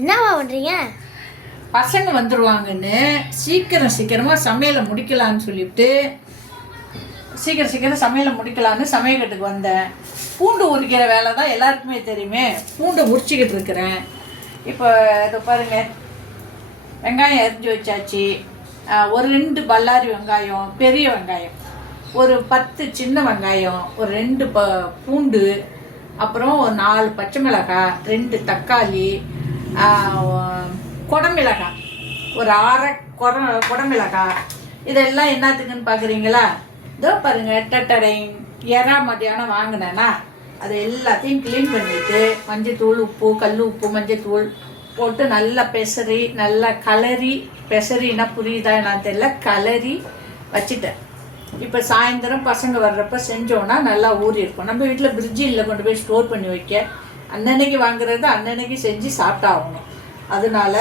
என்னவா பண்றீங்க? பசங்க வந்துடுவாங்கன்னு சீக்கிரம் சீக்கிரமாக சமையலை முடிக்கலான்னு சொல்லிவிட்டு சீக்கிரம் சீக்கிரம் சமையலை முடிக்கலான்னு சமையக்கட்டுக்கு வந்தேன். பூண்டு உரிக்கிற வேலை தான் எல்லாருக்குமே தெரியுமே. பூண்டை உரிச்சிக்கிட்டு இருக்கிறேன். இப்போ இதை பாருங்க. வெங்காயம் எரிஞ்சு வச்சாச்சு. ஒரு ரெண்டு பல்லாரி வெங்காயம் பெரிய வெங்காயம். ஒரு பத்து சின்ன வெங்காயம் ஒரு ரெண்டு ப பூண்டு அப்புறம் ஒரு நாலு பச்சை மிளகாய் ரெண்டு தக்காளி குடமிளகாய் ஒரு அரை குட குடமிளகாய் இதெல்லாம் என்னத்துக்குன்னு பார்க்குறீங்களா இதோ பாருங்க டட்டடை. எறா மத்தியானம் வாங்கினேன்னா அது எல்லாத்தையும் க்ளீன் பண்ணிவிட்டு மஞ்சத்தூள் உப்பு கல் உப்பு மஞ்சத்தூள் போட்டு நல்லா பெசரி நல்லா கலரி பெசரினா புரியுதா நான் தெரியல கலரி வச்சுட்டேன். இப்போ சாயந்தரம் பசங்க வர்றப்ப செஞ்சோன்னா நல்லா ஊறி இருக்கும் நம்ம வீட்டில் பிரிட்ஜில் கொண்டு போய் ஸ்டோர் பண்ணி வைக்க. அன்னன்னைக்கு வாங்குறது அன்னன்னைக்கு செஞ்சு சாப்பிட்டாகணும். அதனால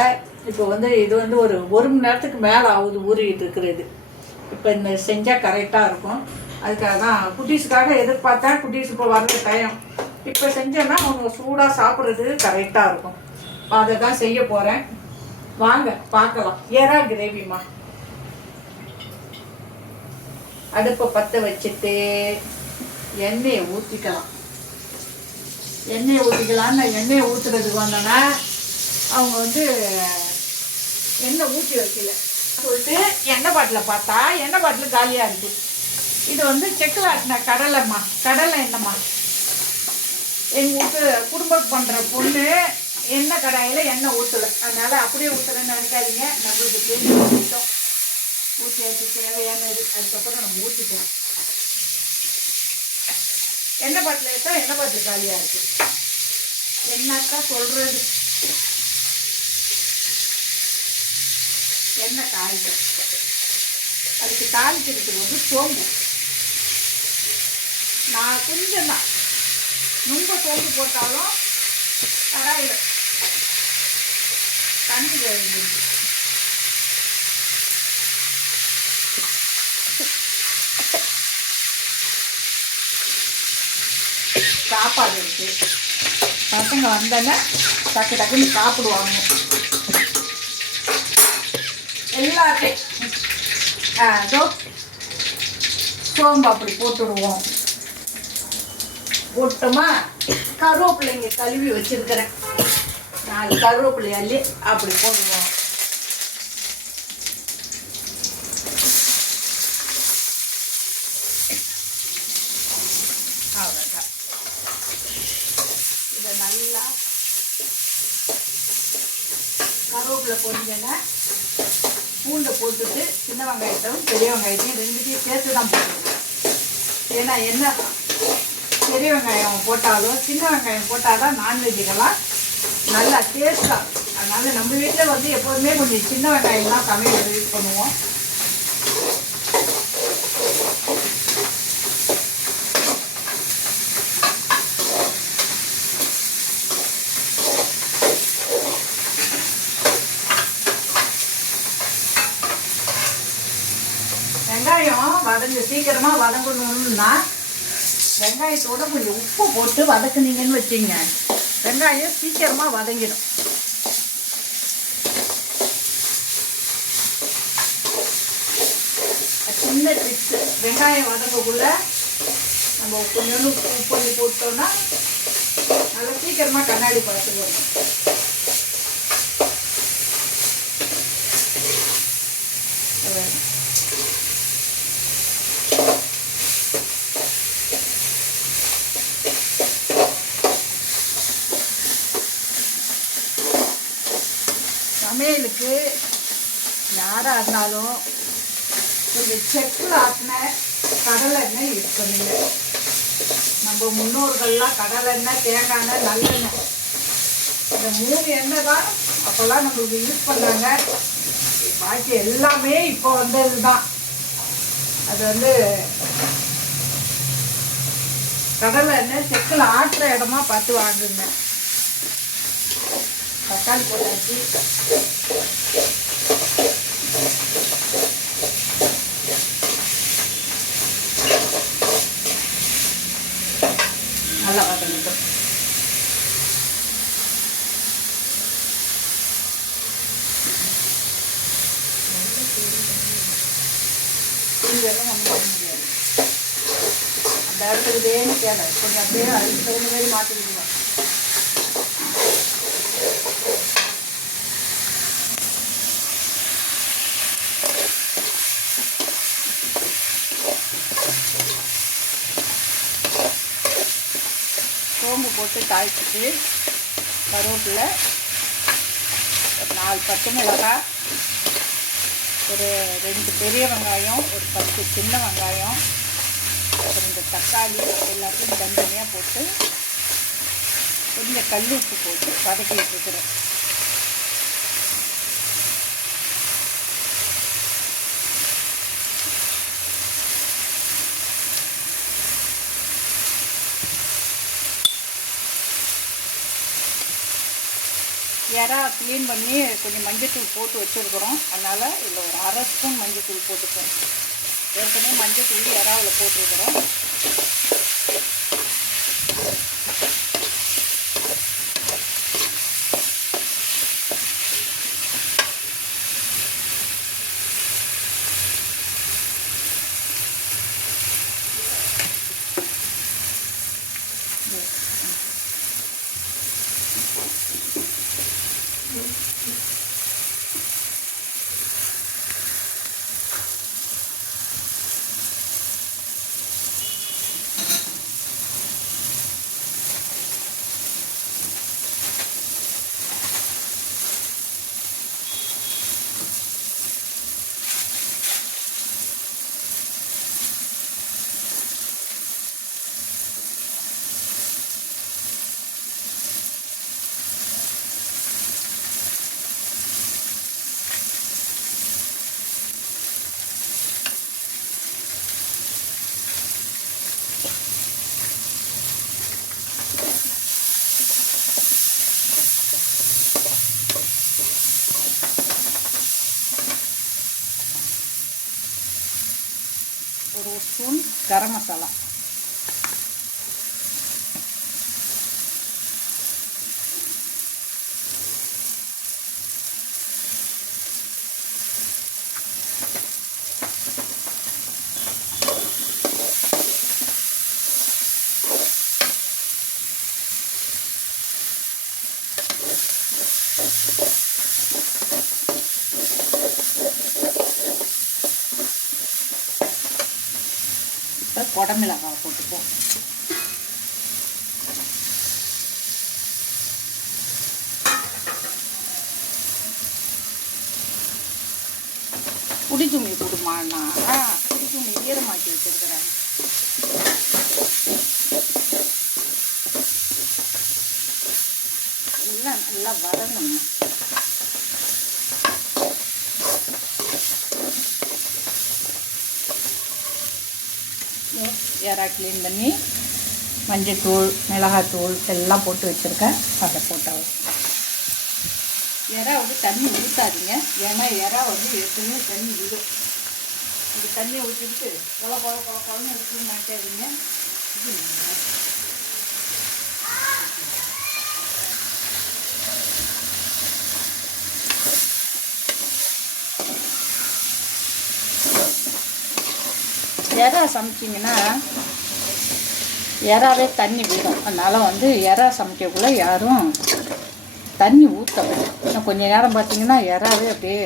இப்போ வந்து இது வந்து ஒரு ஒரு மணி நேரத்துக்கு மேலே ஆகுது ஊறிட்டு இருக்கிறது. இப்போ இந்த செஞ்சால் கரெக்டாக இருக்கும். அதுக்காக தான் குட்டீஸுக்காக எதிர்பார்த்தா குட்டீஸ் இப்போ வர்றது டைம் இப்போ செஞ்சேன்னா அவங்க சூடாக சாப்பிட்றதுக்கு கரெக்டாக இருக்கும். அதை தான் செய்ய போகிறேன். வாங்க பார்க்கலாம். ஏரா கிரேவிமா அடுப்பை பற்ற வச்சுட்டு எண்ணெயை ஊற்றிக்கலாம். எண்ணெயை ஊற்றிக்கலான்னு நான் எண்ணெயை ஊற்றுறதுக்கு வந்தோன்னா அவங்க வந்து எண்ணெய் ஊற்றி வைக்கல. சொல்லிட்டு எண்ணெய் பாட்டில் பார்த்தா எண்ணெய் பாட்டில் காலியாக இருக்குது இது வந்து செக்கில் ஆட்டின கடலைம்மா. கடலை எண்ணெய்மா எங்கள் வீட்டு குடும்பம் பண்ணுற பொண்ணு எண்ணெய் கடாயில் எண்ணெய் ஊற்றலை அதனால் அப்படியே ஊற்றுறேன்னு நினைக்காதீங்க. நம்மளுக்கு தெரிஞ்சு ஊற்றிட்டோம் ஊற்றி வச்சு தேவையான இது. அதுக்கப்புறம் நம்ம ஊற்றிட்டோம் எண்ணெய் பாட்டில் எடுத்தால் எண்ணெய் பாட்டில் காலியாக இருக்குது என்னக்கா சொல்கிறது எண்ணெய் காய்க அதுக்கு தாளிக்கிறதுக்கு வந்து சோம்பு. நான் கொஞ்சம் தான். ரொம்ப சோம்பு போட்டாலும் கடாயில் தண்ணி வேண்டியது சாப்பாடு இருக்கு. பசங்க வந்தோன்னே டக்கு டக்குன்னு சாப்பிடுவாங்க. எல்லாத்தையும் ஆ சோம்பு அப்படி போட்டுடுவோம். போட்டோமா கருவேப்பிள்ளைங்க கழுவி வச்சிருக்கிறேன். நாலு கருவேப்பிள்ளை அள்ளி அப்படி போடுவோம் அவ்வளோதான் இதை நல்லா கருவேப்பிலை பூண்டை போட்டுட்டு சின்ன வெங்காயத்தையும் பெரிய வெங்காயத்தையும் ரெண்டுத்தையும் சேர்த்து தான் போட்டுருவோம் ஏன்னா என்ன பெரிய வெங்காயம் போட்டாலும் சின்ன வெங்காயம் போட்டால் தான் நான்வெஜ்ஜுக்கெல்லாம் நல்லா டேஸ்ட்டாக அதனால நம்ம வீட்டில் வந்து எப்போதுமே கொஞ்சம் சின்ன வெங்காயம் தான் சமையல் யூஸ் பண்ணுவோம். கொஞ்சம் வதங்க சீக்கிரமாக வதங்கணும்னா வெங்காயத்தோட கொஞ்சம் உப்பு போட்டு வதக்குனீங்கன்னு வச்சுங்க. வெங்காயம் சீக்கிரமாக வதங்கிடும். சின்ன ட்ரிக்ஸு வெங்காயம் வதங்கக்குள்ள நம்ம கொஞ்சோண்டு உப்பு பண்ணி போட்டோம்னா நல்லா சீக்கிரமாக கண்ணாடி பார்த்துக்கணும் சமையலுக்கு யாராக இருந்தாலும் கொஞ்சம் செக்கில் ஆட்டின கடலை எண்ணெய் யூஸ் பண்ணுங்க நம்ம முன்னோர்கள்லாம் கடலை எண்ணெய் தேங்காய் எண்ணெய் நல்லெண்ணெய் இந்த மூணு எண்ணெய் தான் அப்போல்லாம் நம்மளுக்கு யூஸ் பண்ணாங்க. பாக்கி எல்லாமே இப்போ வந்தது தான் அது வந்து கடலை எண்ணெய் செக்கில் ஆட்டுற இடமா பார்த்து வாங்குங்க. தக்காளி போட்டாச்சு நல்லா வதங்கட்டும் எல்லாம் ஒன்றும் பண்ண முடியாது அந்த இடத்துக்கு இதேன்னு நீங்கள் அப்படியே அதுக்கு தகுந்த மாதிரி மாற்றிக்கிடுவோம் சோம்பு போட்டு தாய்ச்சிட்டு கருவேப்பிலை ஒரு நாலு பத்து மிளகாய் ஒரு ரெண்டு பெரிய வெங்காயம் ஒரு பத்து சின்ன வெங்காயம் அப்புறம் இந்த தக்காளி எல்லாத்தையும் தனித்தனியாக போட்டு கொஞ்சம் கல் உப்பு போட்டு வதக்கிட்டு இருக்கிறேன். இறா க்ளீன் பண்ணி கொஞ்சம் மஞ்சத்தூள் போட்டு வச்சுருக்குறோம். அதனால் இதில் ஒரு அரை ஸ்பூன் மஞ்சத்தூள் போட்டுக்கிறோம் ஏற்கனவே மஞ்சள் மஞ்சத்தூள் இறாவில் போட்டிருக்கிறோம் ஒரு ஸ்பூன் கரம் மசாலா. குடமிளகாய் போட்டுப்போம். புடி துணி கொடுமாண்ணா புடி துணி ஈரமாக்கி வச்சிருக்கிறேன். எல்லாம் நல்லா வதங்கணும். ஏரா க்ளீன் பண்ணி மஞ்சத்தூள் மிளகாத்தூள் எல்லாம் போட்டு வச்சுருக்கேன். அதை போட்டால் இறா வந்து தண்ணி ஊற்றாதீங்க ஏன்னா இறா வந்து எப்பவுமே தண்ணி விடும். இது தண்ணி ஊற்றிட்டு கொல கொல கொல கொலன்னு இருக்குன்னு நினைக்காதீங்க. இறா எறா சமைச்சிங்கன்னா எறாவே தண்ணி விடும். அதனால் வந்து எறா சமைக்கக்குள்ளே யாரும் தண்ணி ஊற்றணும் இன்னும் கொஞ்ச நேரம் பார்த்தீங்கன்னா எறாவே அப்படியே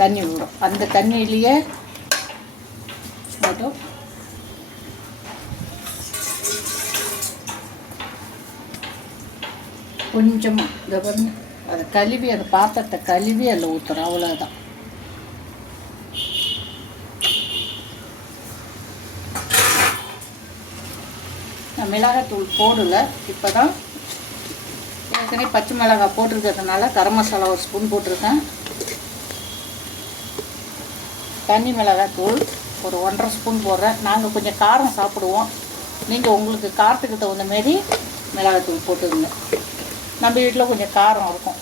தண்ணி விடும் அந்த தண்ணியிலேயே மட்டும் கொஞ்சமாக இந்த பாருங்க. அதை கழுவி அந்த பாத்திரத்தை கழுவி அதில் ஊற்றுறோம் அவ்வளோதான் மிளகாத்தூள் போடல இப்போ தான் ஏற்கனவே பச்சை மிளகாய் போட்டிருக்கிறதுனால கரம் மசாலா ஒரு ஸ்பூன் போட்டிருக்கேன். தண்ணி மிளகாய் தூள் ஒரு ஒன்றரை ஸ்பூன் போடுறேன். நாங்கள் கொஞ்சம் காரம் சாப்பிடுவோம். நீங்கள் உங்களுக்கு காரத்துக்கு தகுந்த மாரி மிளகாத்தூள் போட்டுருங்க நம்ம வீட்டில் கொஞ்சம் காரம் இருக்கும்.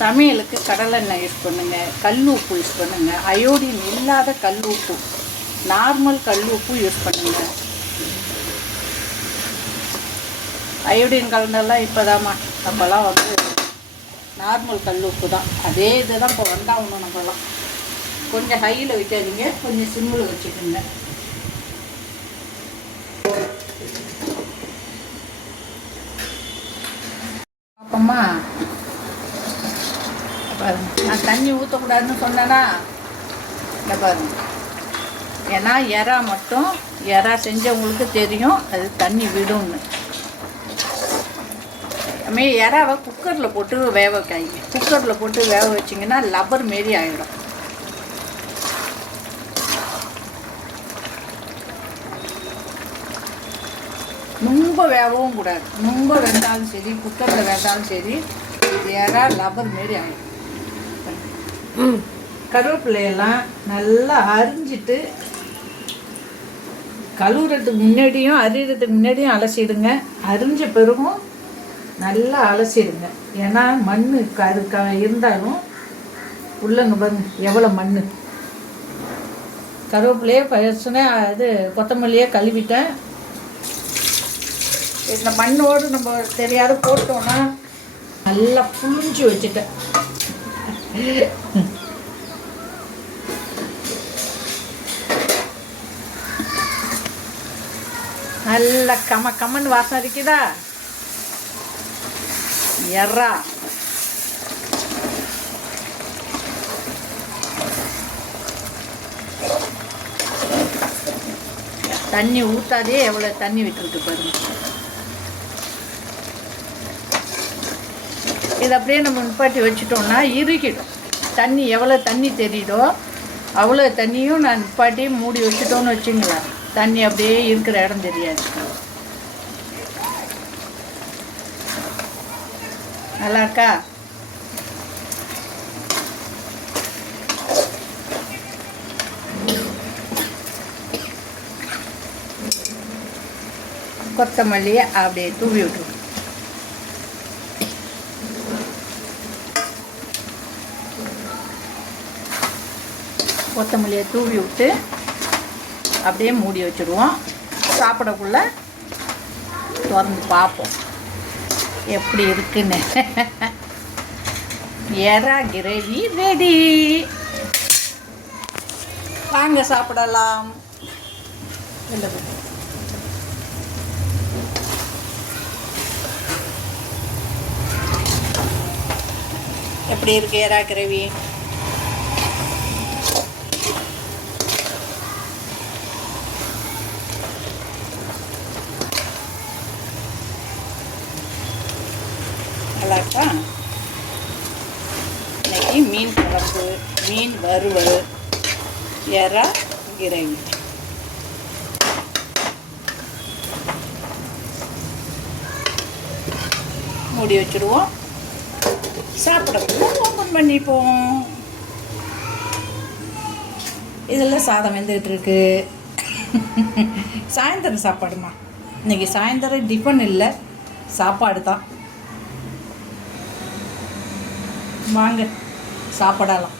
சமையலுக்கு கடலெண்ணெய் யூஸ் பண்ணுங்கள் கல் உப்பு யூஸ் பண்ணுங்கள் அயோடின் இல்லாத கல் உப்பு நார்மல் கல் உப்பு யூஸ் பண்ணுங்கள் அயோடின் கலந்தெல்லாம் இப்போதாம்மா அப்போல்லாம் வந்து நார்மல் கல் உப்பு தான். அதே இது தான் இப்போ வந்தாகணும் நம்மலாம். கொஞ்சம் ஹையில் வைக்காதீங்க கொஞ்சம் சிம்மில் வச்சுக்கோங்க. அப்பமா பாருங்க. நான் தண்ணி ஊற்றக்கூடாதுன்னு சொன்னேன்னா இந்த பாருங்க. ஏன்னா எறா மட்டும் எறா செஞ்சவங்களுக்கு தெரியும் அது தண்ணி விடும்னு. மே எறாவை குக்கரில் போட்டு வேக வைக்காதீங்க. குக்கரில் போட்டு வேக வச்சிங்கன்னா லப்பர் மாரி ஆகிடும் ரொம்ப வேகவும் கூடாது. ரொம்ப வெந்தாலும் சரி குக்கரில் வெந்தாலும் சரி இது எறா லப்பர் மாரி ஆகிடும் கருவேப்பிலையெல்லாம் நல்லா அரிஞ்சிட்டு கழுவுறதுக்கு முன்னாடியும் அரிகிறதுக்கு முன்னாடியும் அலசிடுங்க. அரிஞ்ச பிறகும் நல்லா அலசிடுங்க. ஏன்னா மண் கரு க இருந்தாலும் உள்ளங்க பாருங்க எவ்வளோ மண் கருவேப்பிலையே பசுனே இது கொத்தமல்லியே கழுவிட்டேன். இந்த மண்ணோடு நம்ம தெரியாத போட்டோன்னா நல்லா புழிஞ்சு வச்சுட்டேன். நல்ல கம கம்மன் வாசம் இருக்குதா? எறா. தண்ணி ஊத்தாதே எவ்வளோ தண்ணி விட்டுருக்கு பாருங்க. இதை அப்படியே நம்ம நிப்பாட்டி வச்சுட்டோம்னா இறுகிடும். தண்ணி எவ்வளோ தண்ணி தெரியுதோ அவ்வளோ தண்ணியும் நான் நிப்பாட்டி மூடி வச்சுட்டோன்னு வச்சுங்களேன். தண்ணி அப்படியே இருக்கிற இடம் தெரியாது. நல்லா இருக்கா? கொத்தமல்லியை அப்படியே தூவி விட்டுருவோம் கொத்தமல்லியை தூவி விட்டு அப்படியே மூடி வச்சுடுவோம். சாப்பிடக்குள்ள திறந்து பார்ப்போம். எப்படி இருக்குன்னு. எறா கிரேவி ரெடி வாங்க சாப்பிடலாம். எப்படி இருக்கு எறா கிரேவி? வறுவல் எறா கிரேவி. மூடி வச்சுடுவோம் சாப்பிடக்குள்ள ஓப்பன் பண்ணிப்போம். இதெல்லாம் சாதம் வெந்துக்கிட்டு இருக்கு. சாயந்தரம் சாப்பாடுமா? இன்னைக்கு சாயந்தரம் டிஃபன் இல்லை சாப்பாடு தான். வாங்க சாப்பிடலாம்.